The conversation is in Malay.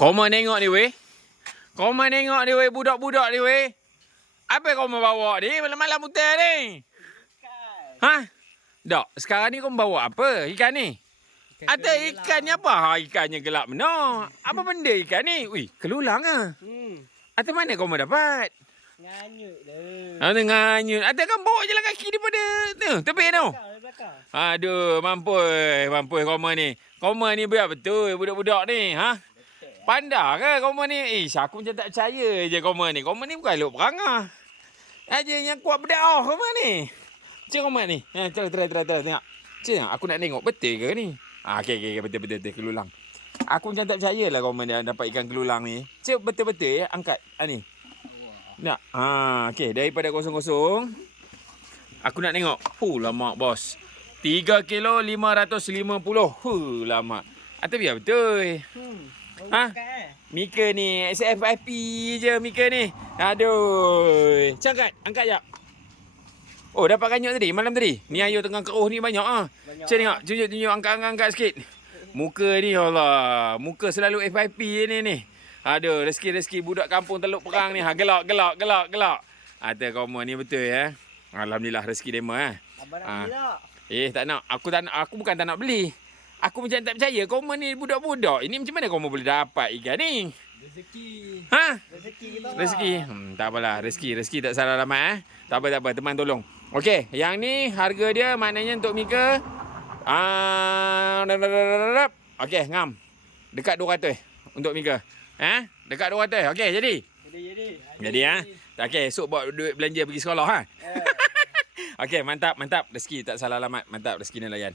Kau mau tengok ni weh. Kau mau tengok ni weh, budak-budak ni weh. Apa kau mau bawa ni malam-malam hutan ni? Ikan. Ha? Dok, sekarang ni kau bawa apa? Ikan ni? Ada ikannya apa? Ha, ikannya gelap mana? Apa benda ikan ni? Ui, kelulang ah. Atau mana kau mau dapat? Nganyut dah. Ha, nganyut. Atau kan bawa je lah kaki daripada tu, tepi tu. Belakang. Aduh, mampus kau ni. Kau ni biar betul budak-budak ni, ha? Pandai ke kau ni? Ish, aku macam tak percaya je kau ni. Kau ni bukan elok perangah. Aja yang kuat berdakwah kau ni. Cik kau ni. Ha, try tengok. Cik, aku nak tengok betul ke ni? Ah, okey, betul kelulang. Aku macam tak percayalah kau mana dapat ikan kelulang ni. Cik, betul-betul ya angkat ni. Nak. Ah, okey, daripada kosong-kosong. Aku nak tengok. Lama bos. 3 kilo 550. Lama. Atau biar betul. Ha? Mika ni SFIP je Mika ni. Aduh. Cakap, angkat jap. Oh, dapat kanyut tadi, malam tadi. Ni air tengah keruh ni banyak ah. Cik tengok, tunjuk angkat sikit. Muka ni Allah, muka selalu FIP ni. Aduh, rezeki budak kampung Teluk Perang ni. Ha, gelak. Ada kau ni betul ya. Alhamdulillah rezeki demo Abang nak beli tak? Tak nak. Aku bukan tak nak beli. Aku macam tak percaya kau ni budak-budak. Ini macam mana kau boleh dapat ikan ni? Rezeki. Ha? Rezeki kita. Rezeki. Tak apalah, rezeki tak salah alamat Tak apa, teman tolong. Okey, yang ni harga dia maknanya untuk Mika okey, ngam. Dekat 200 untuk Mika. Dekat 200. Okey, jadi. Jadi Okey, esok bawa duit belanja pergi sekolah ha. Okey, mantap. Rezeki tak salah alamat. Mantap rezeki nelayan.